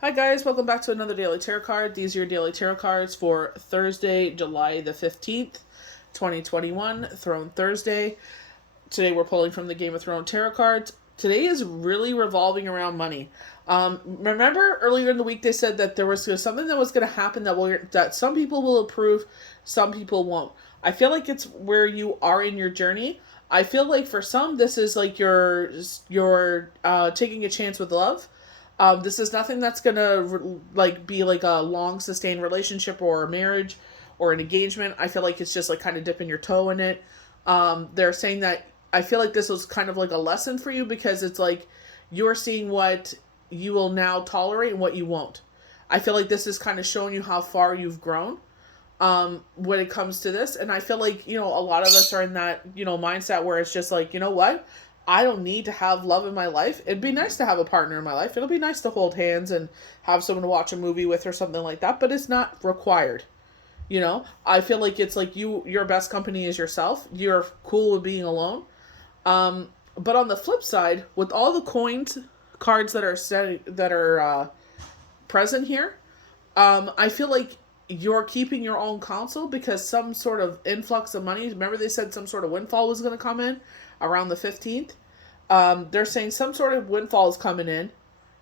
Hi guys, welcome back to another Daily Tarot card. These are your Daily Tarot cards for Thursday, July the 15th, 2021, Throne Thursday. Today we're pulling from the Game of Thrones Tarot cards. Today is really revolving around money. Remember earlier in the week they said that there was something that was going to happen that some people will approve, some people won't. I feel like it's where you are in your journey. I feel like for some this is like you're taking a chance with love. This is nothing that's gonna be like a long sustained relationship or a marriage or an engagement. I feel like it's just like kind of dipping your toe in it. They're saying that I feel like this was kind of like a lesson for you because it's like you're seeing what you will now tolerate and what you won't. I feel like this is kind of showing you how far you've grown when it comes to this. And I feel like, a lot of us are in that, mindset where it's just like, you know what? I don't need to have love in my life. It'd be nice to have a partner in my life. It'll be nice to hold hands and have someone to watch a movie with or something like that, but it's not required. I feel like it's like your best company is yourself. You're cool with being alone. But on the flip side, with all the cards that are present here, I feel like you're keeping your own counsel because some sort of influx of money. Remember, they said some sort of windfall was going to come in around the 15th. They're saying some sort of windfall is coming in.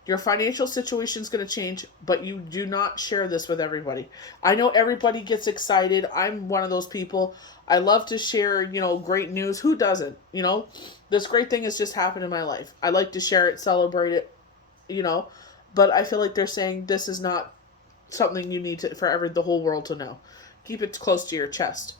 Your financial situation is going to change, but you do not share this with everybody. I know everybody gets excited. I'm one of those people. I love to share, great news. Who doesn't? This great thing has just happened in my life. I like to share it, celebrate it, but I feel like they're saying this is not something you need for the whole world to know. Keep it close to your chest.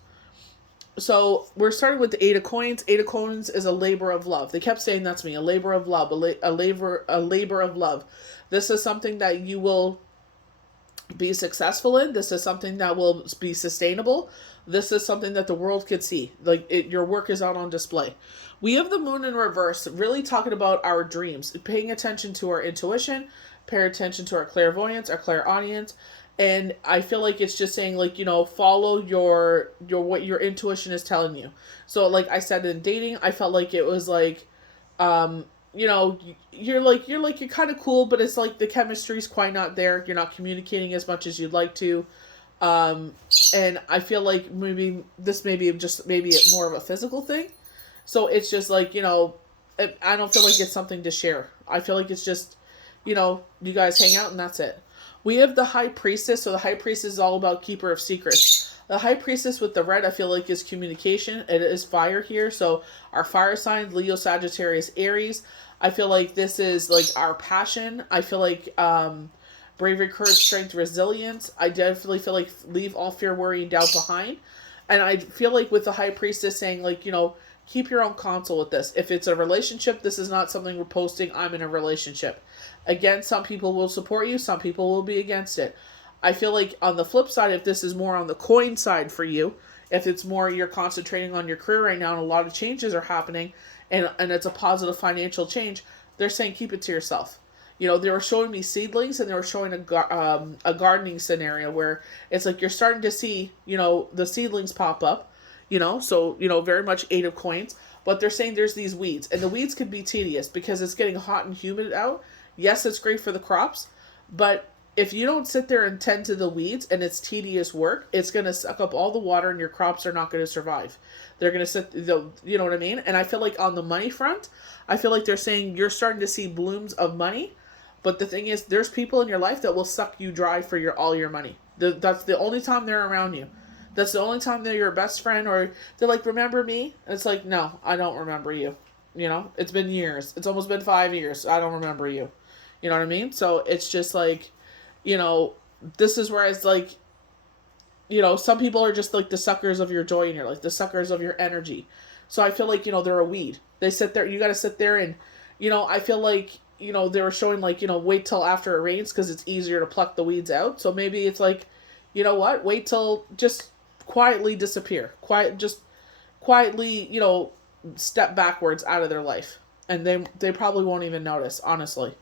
So we're starting with the Eight of Coins. Eight of Coins is a labor of love. They kept saying that's me, a labor of love, a labor of love. This is something that you will be successful in. This is something that will be sustainable. This is something that the world could see. Your work is out on display. We have the Moon in reverse, really talking about our dreams, paying attention to our intuition, pay attention to our clairvoyance, our clairaudience, and I feel like it's just saying follow your what your intuition is telling you. So like I said, in dating, I felt like it was like you're kind of cool, but it's like the chemistry's quite not there. You're not communicating as much as you'd like to. And I feel like maybe this may be more of a physical thing. So it's just like, I don't feel like it's something to share. I feel like it's just, you guys hang out and that's it. We have the High Priestess. So the High Priestess is all about keeper of secrets. The High Priestess with the red, I feel like, is communication. It is fire here. So our fire signs, Leo, Sagittarius, Aries. I feel like this is like our passion. I feel like bravery, courage, strength, resilience. I definitely feel like leave all fear, worry, and doubt behind. And I feel like with the High Priestess saying keep your own counsel with this. If it's a relationship, this is not something we're posting, I'm in a relationship. Again, some people will support you, some people will be against it. I feel like on the flip side, if this is more on the coin side for you, if it's more you're concentrating on your career right now and a lot of changes are happening and it's a positive financial change, they're saying keep it to yourself. They were showing me seedlings and they were showing a gardening scenario where it's like you're starting to see, the seedlings pop up, so, very much Eight of Coins. But they're saying there's these weeds. And the weeds could be tedious because it's getting hot and humid out. Yes, it's great for the crops. But if you don't sit there and tend to the weeds and it's tedious work, it's going to suck up all the water and your crops are not going to survive. They're going to you know what I mean? And I feel like on the money front, I feel like they're saying you're starting to see blooms of money. But the thing is, there's people in your life that will suck you dry for all your money. That's the only time they're around you. That's the only time they're your best friend, or they're like, remember me? And it's like, no, I don't remember you. It's been years. It's almost been 5 years. I don't remember you. You know what I mean? So it's just like, this is where it's like, some people are just like the suckers of your joy in your life, the suckers of your energy. So I feel like, they're a weed. They sit there, you got to sit there and, I feel like, they were showing like, wait till after it rains because it's easier to pluck the weeds out. So maybe it's like, you know what? Wait till just quietly disappear. Quietly, step backwards out of their life. And they probably won't even notice, honestly.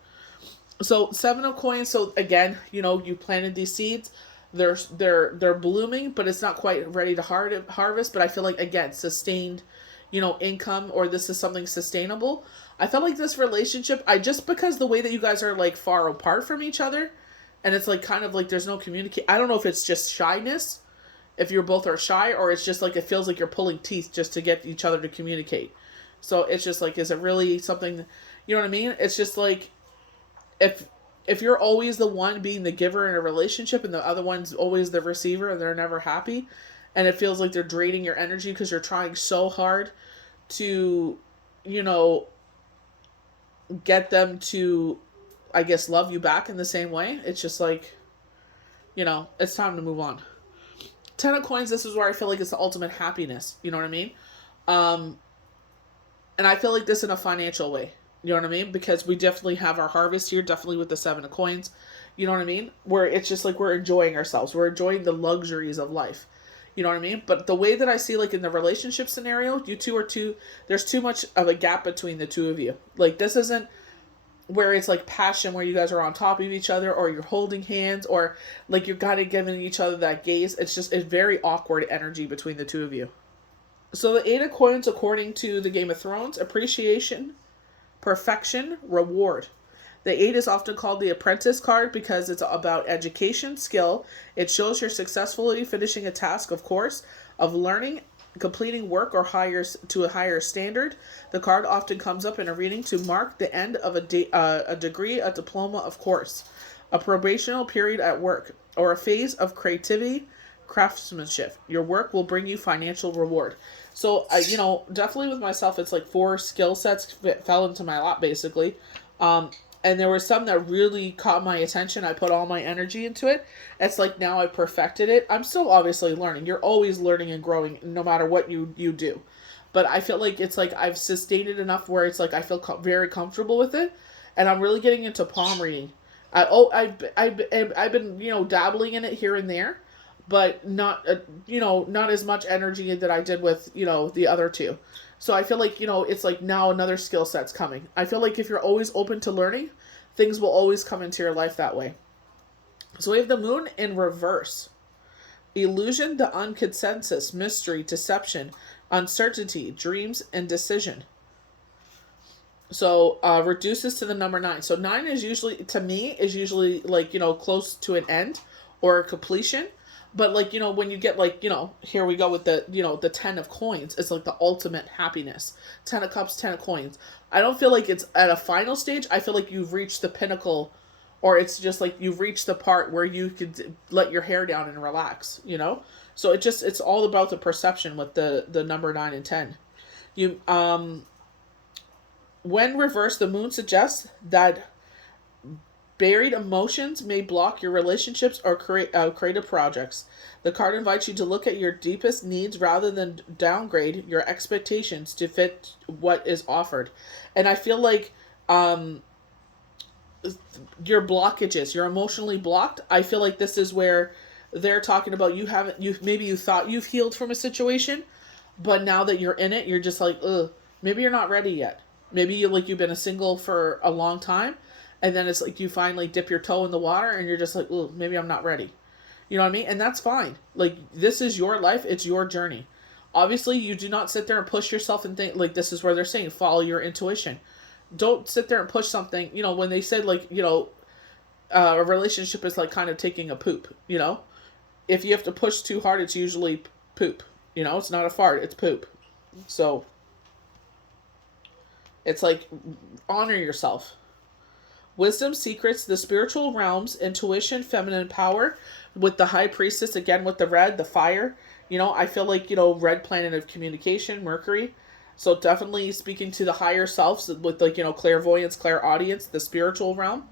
So 7 of Coins, so again, you planted these seeds. They're blooming, but it's not quite ready to harvest. But I feel like, again, sustained, income, or this is something sustainable. I felt like this relationship, just because the way that you guys are like far apart from each other, And it's like kind of like there's no communicate. I don't know if it's just shyness, if you're both are shy, or it's just like it feels like you're pulling teeth just to get each other to communicate. So it's just like, is it really something, you know what I mean? It's just like, if if you're always the one being the giver in a relationship and the other one's always the receiver and they're never happy, and it feels like they're draining your energy because you're trying so hard to, you know, get them to, I guess, love you back in the same way. It's just like, it's time to move on. Ten of Coins, this is where I feel like it's the ultimate happiness. You know what I mean? Um, and I feel like this in a financial way. You know what I mean? Because we definitely have our harvest here, definitely with the Seven of Coins. You know what I mean? Where it's just like we're enjoying ourselves. We're enjoying the luxuries of life. You know what I mean? But the way that I see, like in the relationship scenario, you two are there's too much of a gap between the two of you. Like this isn't where it's like passion, where you guys are on top of each other, or you're holding hands, or like you're kind of giving each other that gaze. It's very awkward energy between the two of you. So the Eight of Coins, according to the Game of Thrones, appreciation, perfection, reward. The 8 is often called the apprentice card because it's about education, skill. It shows you're successfully finishing a task, of course, of learning, completing work or to a higher standard. The card often comes up in a reading to mark the end of a degree, a diploma, of course, a probational period at work, or a phase of creativity, craftsmanship. Your work will bring you financial reward. So, definitely with myself, it's like 4 skill sets fell into my lap, basically. And there were some that really caught my attention. I put all my energy into it. It's like now I perfected it. I'm still obviously learning. You're always learning and growing no matter what you do. But I feel like it's like I've sustained it enough where it's like I feel very comfortable with it. And I'm really getting into palm reading. I've been, dabbling in it here and there. But not, not as much energy that I did with, the other two. So I feel like, it's like now another skill set's coming. I feel like if you're always open to learning, things will always come into your life that way. So we have the Moon in reverse. Illusion, the unconsensus, mystery, deception, uncertainty, dreams, and decision. So reduces to the number 9. So 9 is usually, to me, like, close to an end or a completion. But, like, when you get, like, here we go with the, the 10 of Coins. It's, like, the ultimate happiness. 10 of Cups, 10 of Coins. I don't feel like it's at a final stage. I feel like you've reached the pinnacle, or it's just, like, you've reached the part where you could let your hair down and relax, So it's all about the perception with the number 9 and 10. When reversed, the Moon suggests that buried emotions may block your relationships or creative projects. The card invites you to look at your deepest needs rather than downgrade your expectations to fit what is offered. And I feel like your blockages, you're emotionally blocked. I feel like this is where they're talking about you thought you've healed from a situation, but now that you're in it, you're just like, ugh, maybe you're not ready yet. Maybe you've been a single for a long time. And then it's like you finally dip your toe in the water and you're just like, oh, maybe I'm not ready. You know what I mean? And that's fine. Like, this is your life. It's your journey. Obviously, you do not sit there and push yourself and think, like, this is where they're saying, follow your intuition. Don't sit there and push something. When they said, like, a relationship is like kind of taking a poop, If you have to push too hard, it's usually poop. It's not a fart, it's poop. So, it's like, honor yourself. Wisdom, secrets, the spiritual realms, intuition, feminine power, with the High Priestess, again, with the red, the fire. I feel like, red planet of communication, Mercury. So definitely speaking to the higher selves with, like, clairvoyance, clairaudience, the spiritual realm.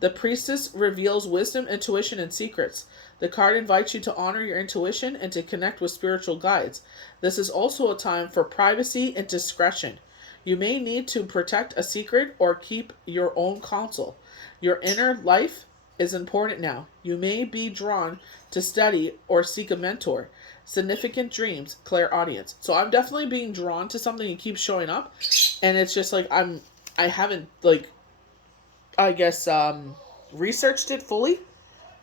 The Priestess reveals wisdom, intuition, and secrets. The card invites you to honor your intuition and to connect with spiritual guides. This is also a time for privacy and discretion. You may need to protect a secret or keep your own counsel. Your inner life is important now. You may be drawn to study or seek a mentor. Significant dreams, clairaudience. So I'm definitely being drawn to something that keeps showing up. And it's just like I haven't, like, I guess, researched it fully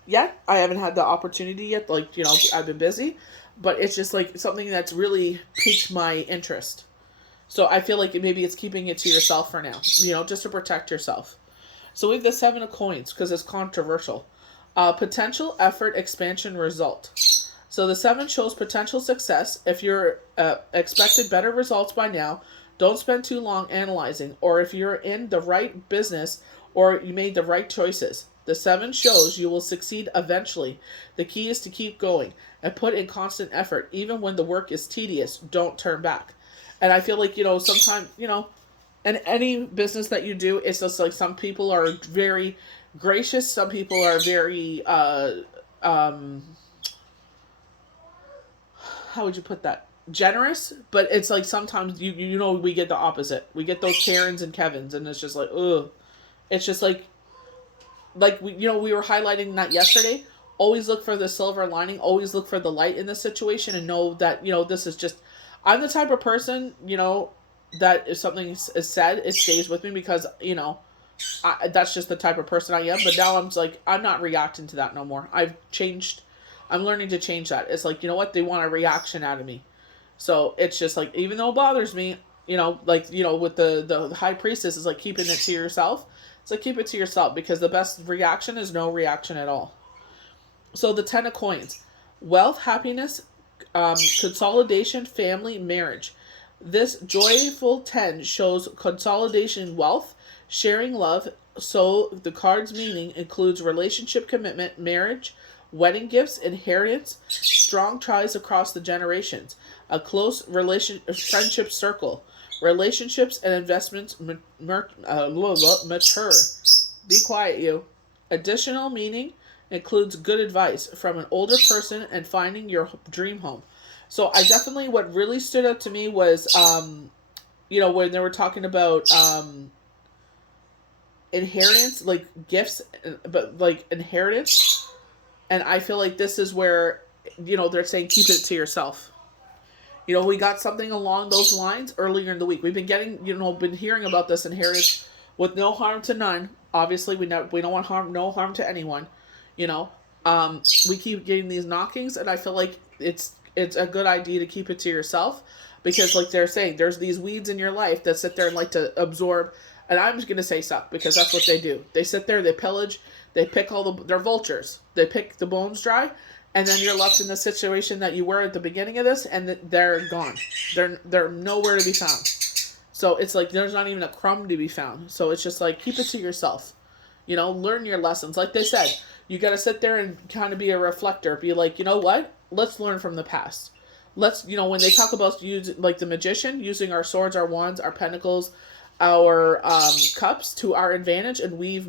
yet. I haven't had the opportunity yet. Like, I've been busy. But it's just like something that's really piqued my interest. So I feel like maybe it's keeping it to yourself for now, just to protect yourself. So we have the 7 of Coins because it's controversial. Potential, effort, expansion, result. So the 7 shows potential success. If you're expected better results by now, don't spend too long analyzing, or if you're in the right business or you made the right choices. The 7 shows you will succeed eventually. The key is to keep going and put in constant effort. Even when the work is tedious, don't turn back. And I feel like, sometimes, in any business that you do, it's just like some people are very gracious. Some people are very, how would you put that? Generous, but it's like sometimes we get the opposite. We get those Karens and Kevins, and it's just like, ugh. It's just like we were highlighting that yesterday. Always look for the silver lining. Always look for the light in the situation, and know that this is just. I'm the type of person that if something is said, it stays with me because that's just the type of person I am. But now I'm just like, I'm not reacting to that no more. I've changed. I'm learning to change that. It's like, what? They want a reaction out of me. So it's just like, even though it bothers me, with the high priestess is like keeping it to yourself. It's like, keep it to yourself, because the best reaction is no reaction at all. So the 10 of coins, wealth, happiness, consolidation, family, marriage. This joyful 10 shows consolidation, wealth, sharing love. So the card's meaning includes relationship, commitment, marriage, wedding gifts, inheritance, strong ties across the generations, a close friendship circle, relationships and investments mature. Be quiet, you. Additional meaning includes good advice from an older person and finding your dream home. So I definitely, what really stood out to me was, when they were talking about inheritance, like gifts, but like inheritance. And I feel like this is where, they're saying keep it to yourself. We got something along those lines earlier in the week. We've been getting, been hearing about this inheritance with no harm to none. Obviously, we don't want no harm to anyone. We keep getting these knockings, and I feel like it's a good idea to keep it to yourself, because like they're saying, there's these weeds in your life that sit there and like to absorb. And I'm just going to say suck, because that's what they do. They sit there, they pillage, they pick they're vultures. They pick the bones dry, and then you're left in the situation that you were at the beginning of this, and they're gone. They're nowhere to be found. So it's like there's not even a crumb to be found. So it's just like, keep it to yourself. Learn your lessons. Like they said, you got to sit there and kind of be a reflector. Be like, what? Let's learn from the past. Let's, when they talk about like the magician, using our swords, our wands, our pentacles, our cups to our advantage, and wield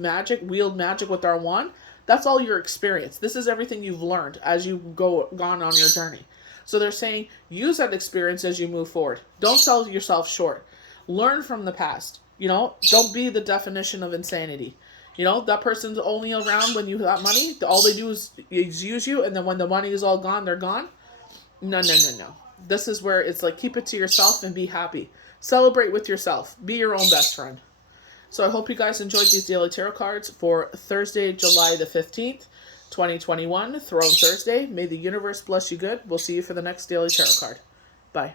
magic with our wand. That's all your experience. This is everything you've learned as you've gone on your journey. So they're saying, use that experience as you move forward. Don't sell yourself short. Learn from the past. Don't be the definition of insanity. That person's only around when you got money. All they do is use you, and then when the money is all gone, they're gone. No. This is where it's like, keep it to yourself and be happy. Celebrate with yourself. Be your own best friend. So I hope you guys enjoyed these daily tarot cards for Thursday, July the 15th, 2021, Throne Thursday. May the universe bless you good. We'll see you for the next daily tarot card. Bye.